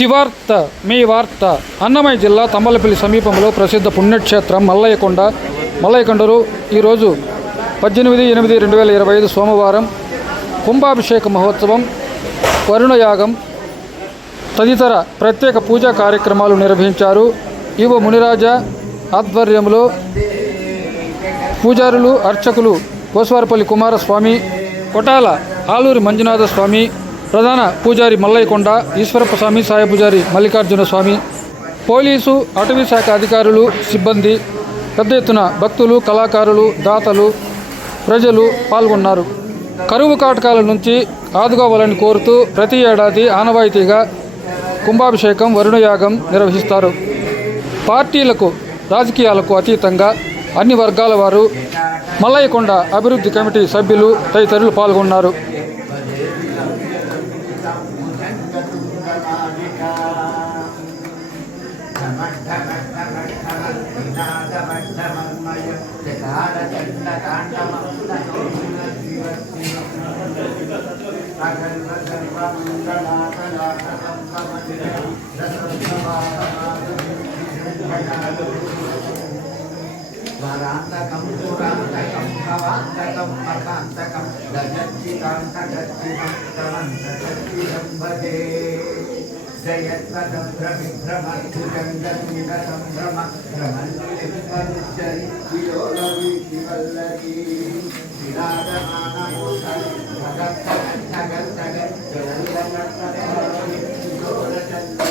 శివార్త మీ వార్త అన్నమయ్య జిల్లా తమ్మలపల్లి సమీపంలో ప్రసిద్ధ పుణ్యక్షేత్రం మల్లయ్యకొండ మల్లయ్యకొండరు ఈరోజు పద్దెనిమిది ఎనిమిది రెండు వేల ఇరవై ఐదు సోమవారం కుంభాభిషేక మహోత్సవం వరుణయాగం తదితర ప్రత్యేక పూజా కార్యక్రమాలు నిర్వహించారు. ఇవ మునిరాజా ఆధ్వర్యంలో పూజారులు అర్చకులు గోస్వారపల్లి కుమారస్వామి కొటాల ఆలూరి మంజునాథ స్వామి ప్రధాన పూజారి మల్లయ్యకొండ ఈశ్వరప్ప స్వామి సాయ పూజారి మల్లికార్జున స్వామి పోలీసు అటవీ శాఖ అధికారులు సిబ్బంది పెద్ద ఎత్తున భక్తులు కళాకారులు దాతలు ప్రజలు పాల్గొన్నారు. కరువు కాటకాల నుంచి ఆదుకోవాలని కోరుతూ ప్రతి ఏడాది ఆనవాయితీగా కుంభాభిషేకం వరుణయాగం నిర్వహిస్తారు. పార్టీలకు రాజకీయాలకు అతీతంగా అన్ని వర్గాల వారు మల్లయ్యకొండ అభివృద్ధి కమిటీ సభ్యులు తదితరులు పాల్గొన్నారు. వరాంతకం పురాంతకం భవాంతకం మకాంతకం గజచ్చికాంతగచ్చికం తమంతగచ్చికం భజే జయత్పదం భ్రమిభ్రమద్భుజం గమ్మిన సంభ్రమ భ్రమన్నిర్మరుచ్చరి వియోగవీతి వల్లరీ విరాజమానమోసరి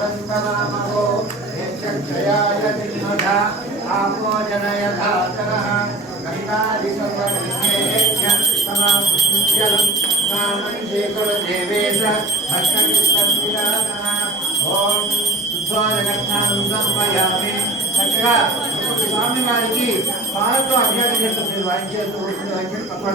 భగత్తగత్తగ జలల్లగత్తగ వియోగచంద్రశేఖరే రతి ప్రతిక్షణం చక్కగా స్వామి వారికి పాలతో అభిషేకం చేస్తుంది వాయించేస్తూ వాయించేసి పక్కన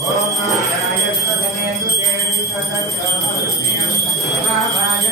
ఓం ధ్యాయస్వమే బుద్ధి విశ్వజస్వామృత్యం భవాజస్వదంగరే శ్రీరస్నాయామి శ్రీరస్నాయామి స్నానందర్పయామి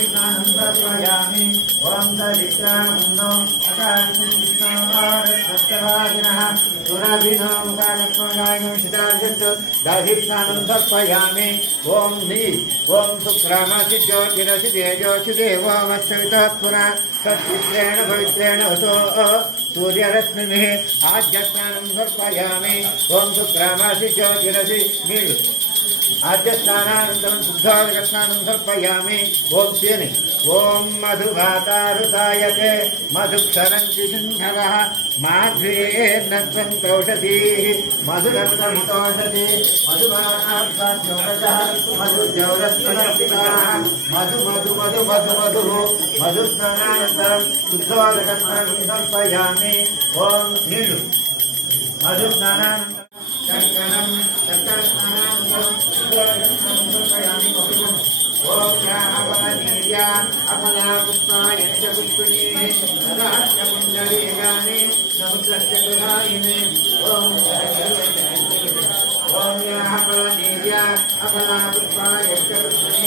कृष्णानं तर्पयामि ॐ दरिद्रानन्दो अकाशकृष्णवारसत्यवादिनः सुरभिनो मुखालक्ष्मगायनोषितार्यत्तो दधिष्णानं तर्पयामि ॐ नि। ॐ सुक्रामासि ज्योतिरसि तेजोषि देवोमस्तवितत्पुरा तत्पुत्रेण पवित्रेण वसो सूर्यरश्मिभिः आद्यस्नानं तर्पयामि ॐ सुक्रामासि ज्योतिरसि ఆద్యస్నానానంతరం శుద్ధాదికస్నానం సమర్పయామి ఓం శ్రీని ఓం మధువాతారుసాయతే మధుక్షరంతి సింహవ మాధ్వేర్నత్వం కౌషధీ మధురత్నముతోషధి మధుమానార్థోషధ మధుజౌరస్వరపితా మధు మధు మధు మధు మధు మధు స్నానానంతరం శుద్ధోదకస్నానం సమర్పయామి ఓం నీళ్ళు మధు చ పుష్పిణీ సదాస్య పుండరీగాని సముద్రస్య గృహాయినే ఓం ఓం యావనీయ అమలా పుష్పాయ చ పుష్పిణీ